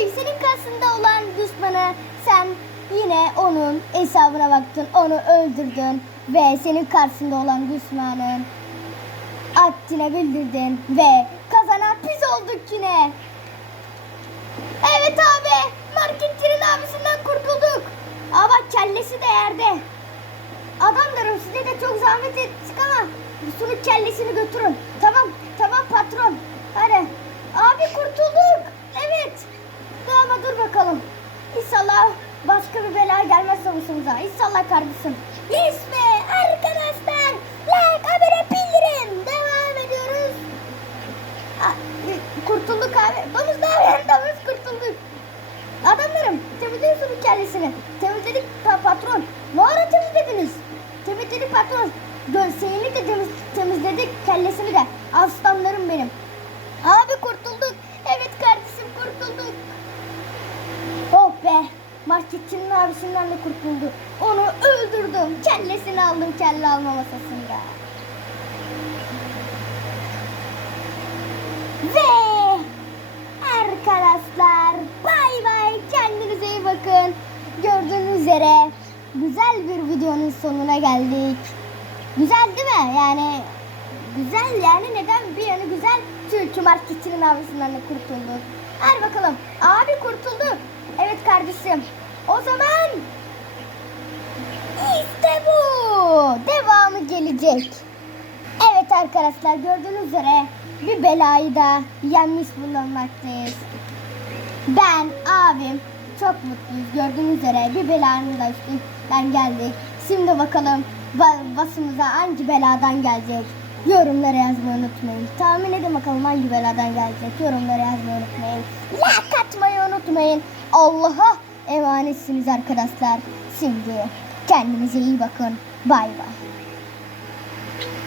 değil. Senin karşısında olan düşmana sen yine onun hesabına baktın. Onu öldürdün ve senin karşısında olan düşmanın addine bildirdin ve kazanan biz olduk yine. Evet abi marketçinin abisinden kurtulduk. Ama kellesi de yerde. Adam derim size de çok zahmet ettik ama şunun kellesini götürün. Tamam tamam patron. Hadi abi kurtulduk. İnşallah başka bir bela gelmez başımıza. İnşallah kardeşim. Be arkadaşlar. Like, abone, bildirim. Devam ediyoruz. Aa, Kurtulduk abi. Domuz da abi. Domuz kurtulduk. Adamlarım temizleyin şunun kellesini. Temizledik pa- patron. Ne ara temizlediniz? Temizledik patron. Göğseyini de temiz, temizledik kellesini de. Aslanlarım benim. Abi kurtulduk. Evet kardeşim kurtulduk. Oh be. Marketçinin abisinden de kurtuldu. Onu öldürdüm. Kellesini aldım kelle alma masasında. Ve arkadaşlar bay bay kendinize iyi bakın. Gördüğünüz üzere güzel bir videonun sonuna geldik. Güzel değil mi? Yani güzel yani neden bir yanı güzel çünkü marketçinin abisinden de kurtulduk. Hadi bakalım. Abi kurtuldu. Evet kardeşim. O zaman işte bu. Devamı gelecek. Evet arkadaşlar gördüğünüz üzere bir belayı da yenmiş bulunmaktayız. Ben abim çok mutluyuz. Gördüğünüz üzere bir belanın da üstünden geldik. Şimdi bakalım ba- basımıza hangi beladan gelecek? Yorumlara yazmayı unutmayın. Tahmin edin bakalım hangi beladan gelecek? Yorumlara yazmayı unutmayın. Like atmayı unutmayın. Allah'a emanetsiniz arkadaşlar. Şimdi kendinize iyi bakın. Bay bay.